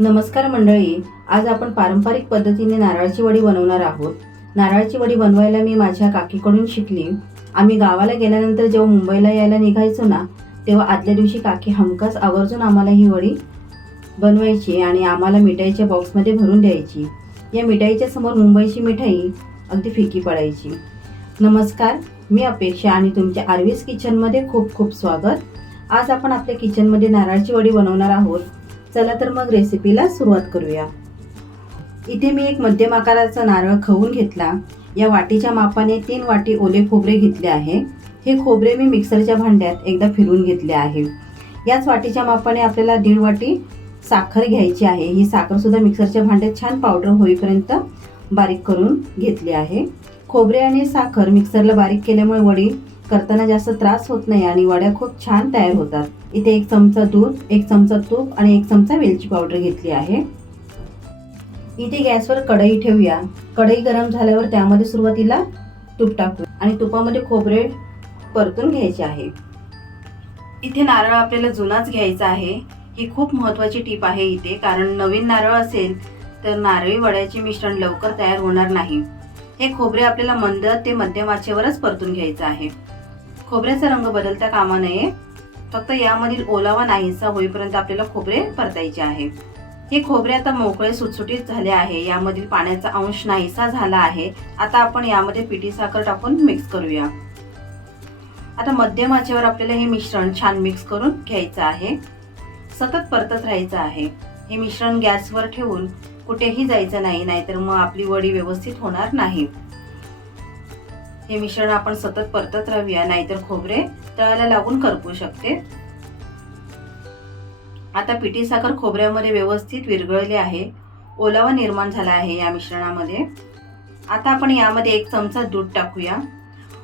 नमस्कार मंडळी आज आपण पारंपरिक पद्धतीने नारळाची वडी बनवणार आहोत. नारळाची वडी बनवायला मी माझ्या काकीकडून शिकली. आम्ही गावाला गेल्यानंतर जेव्हा मुंबईला यायला निघायचो ना तेव्हा आदल्या दिवशी काकी हमखास आवर्जून आम्हाला ही वडी बनवायची आणि आम्हाला मिठाईच्या बॉक्समध्ये भरून द्यायची. या मिठाईच्या समोर मुंबईची मिठाई अगदी फिकी पडायची. नमस्कार मी अपेक्षा आणि तुमच्या आर्वीस किचनमध्ये खूप खूप स्वागत. आज आपण आपल्या किचनमध्ये नारळाची वडी बनवणार आहोत. चला तर मग रेसिपीला सुरुवात करूया. इथे मी एक मध्यम आकाराचा नारळ खवून घेतला. या वाटीच्या मापाने तीन वाटी ओले खोबरे घेतले आहे. हे खोबरे मी मिक्सरच्या भांड्यात एकदा फिरवून घेतले आहे. याच वाटीच्या मापाने आपल्याला दीड वाटी साखर घ्यायची आहे. ही साखरसुद्धा मिक्सरच्या भांड्यात छान पावडर होईपर्यंत बारीक करून घेतली आहे. खोबरे आणि साखर मिक्सरला बारीक केल्यामुळे वडी करताना जास्त त्रास होत नाही आणि वड्या खूप छान तयार होतात. इथे एक चमचा दूध एक चमचा तूप आणि एक चमचा वेलची पावडर घेतली आहे. इथे गॅसवर कढई ठेवूया. कढई गरम झाल्यावर त्यामध्ये सुरुवातीला तूप टाकू आणि तुपामध्ये खोबरे परतून घ्यायचे आहे. इथे नारळ आपल्याला जुनाच घ्यायचा आहे. ही खूप महत्वाची टीप आहे इथे कारण नवीन नारळ असेल तर नारळी वड्याचे मिश्रण लवकर तयार होणार नाही. हे खोबरे आपल्याला मंद ते मध्यम आचेवरच परतून घ्यायचं आहे. खोबऱ्याचा रंग बदलता कामा नये. फक्त यामधील ओलावा नाहीसा होईपर्यंत आपल्याला खोबरे परतायचे आहे. हे खोबरे आता मोकळे सुटसुटीत झाले आहे. यामधील पाण्याचा अंश नाहीसा झाला आहे. आता आपण यामध्ये पिठी साखर टाकून मिक्स करूया. आता मध्यम आचेवर आपल्याला हे मिश्रण छान मिक्स करून घ्यायचं आहे. सतत परतत राहायचं आहे. हे मिश्रण गॅसवर ठेवून कुठेही जायचं नाही नाहीतर मग आपली वडी व्यवस्थित होणार नाही. हे मिश्रण आपण सतत परतत राहूया नाहीतर खोबरे तळाला लागून करपू शकते. आता पिठी साखर खोबऱ्यामध्ये व्यवस्थित विरघळले आहे. ओलावा निर्माण झाला आहे या मिश्रणामध्ये. आता आपण यामध्ये एक चमचा दूध टाकूया.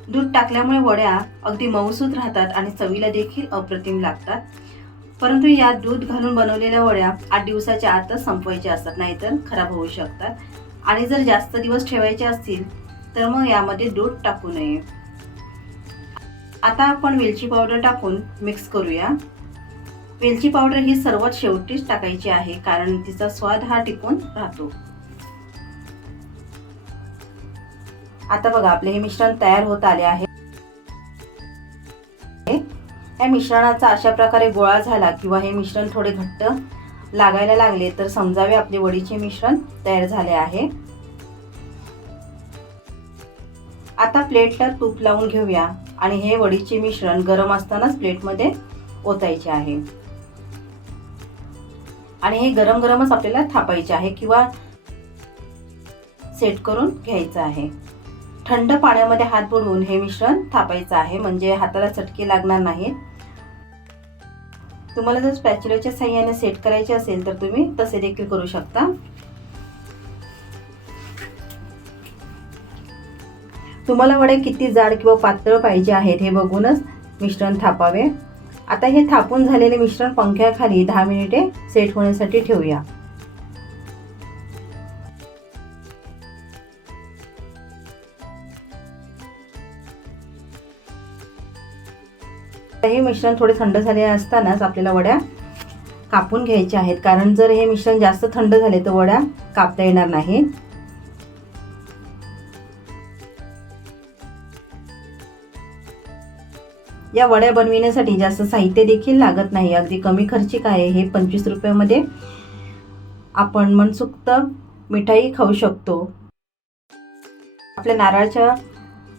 दूध टाकल्यामुळे वड्या अगदी मऊसूत राहतात आणि चवीला देखील अप्रतिम लागतात. परंतु या दूध घालून बनवलेल्या वड्या आठ दिवसाच्या आतच संपवायच्या असतात नाहीतर खराब होऊ शकतात. आणि जर जास्त दिवस ठेवायचे असतील तर मग यामध्ये दूध टाकू नये. आता आपण वेलची पावडर टाकून मिक्स करूया. वेलची पावडर ही सर्वात शेवटीच टाकायची आहे कारण तिचा स्वाद हा टिकून राहतो. आता बघा आपले हे मिश्रण तयार होत आले आहे. या मिश्रणाचा अशा प्रकारे गोळा झाला किंवा हे मिश्रण थोडे घट्ट लागायला लागले तर समजावे आपले वडीचे मिश्रण तयार झाले आहे. आता प्लेटला तूप लावून घेऊया. आणि हे वडीचे मिश्रण गरम असतानाच प्लेटमध्ये ओतायचे आहे. आणि हे गरम गरमच आपल्याला थापायचे आहे किंवा सेट करून घ्यायचं आहे. थंड पाण्यामध्ये हात बुडवून हे मिश्रण थापायचं आहे. म्हणजे हाताला चटके लागणार नाहीत. तुम्हाला जर स्पॅच्युलाच्या साह्याने सेट करायचे असेल तर तुम्ही तसे देखील करू शकता. तुम्हाला वडे किती जाड किंवा पातळ पाहिजे आहेत हे बघूनच मिश्रण थापावे. आता हे थापून झालेले मिश्रण पंख्याखाली दहा मिनिटे सेट होण्यासाठी ठेवूया. हे मिश्रण थोडे थंड झाले असतानाच आपल्याला वड्या कापून घ्यायच्या आहेत. कारण जर हे मिश्रण जास्त थंड झाले तर वड्या कापता येणार नाही या वड्या बनविण्यासाठी जास्त साहित्य देखील लागत नाही. अगदी कमी खर्चिक आहे. हे पंचवीस रुपयामध्ये आपण मनसुक्त मिठाई खाऊ शकतो. आपल्या नारळाच्या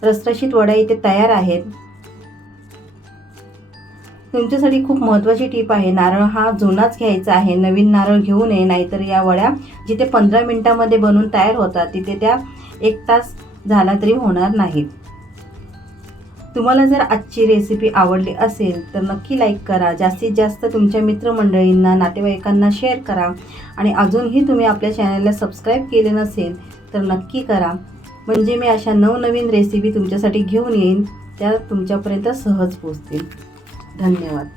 रसरशीत वड्या इथे तयार आहेत. तुमच्यासाठी खूप महत्त्वाची टीप आहे. नारळ हा जुनाच घ्यायचा आहे. नवीन नारळ घेऊ नये. नाहीतर या वड्या जिथे पंधरा मिनिटामध्ये बनून तयार होतात तिथे त्या एक तास झाला तरी होणार नाहीत. तुम्हाला जर आजची रेसिपी आवडली असेल तर नक्की लाईक करा. जास्तीत जास्त तुमच्या मित्रमंडळींना नातेवाईकांना शेअर करा. आणि अजूनही तुम्ही आपल्या चॅनलला सबस्क्राईब केले नसेल तर नक्की करा. म्हणजे मी अशा नवनवीन रेसिपी तुमच्यासाठी घेऊन येईन त्या तुमच्यापर्यंत सहज पोचतील धन्यवाद.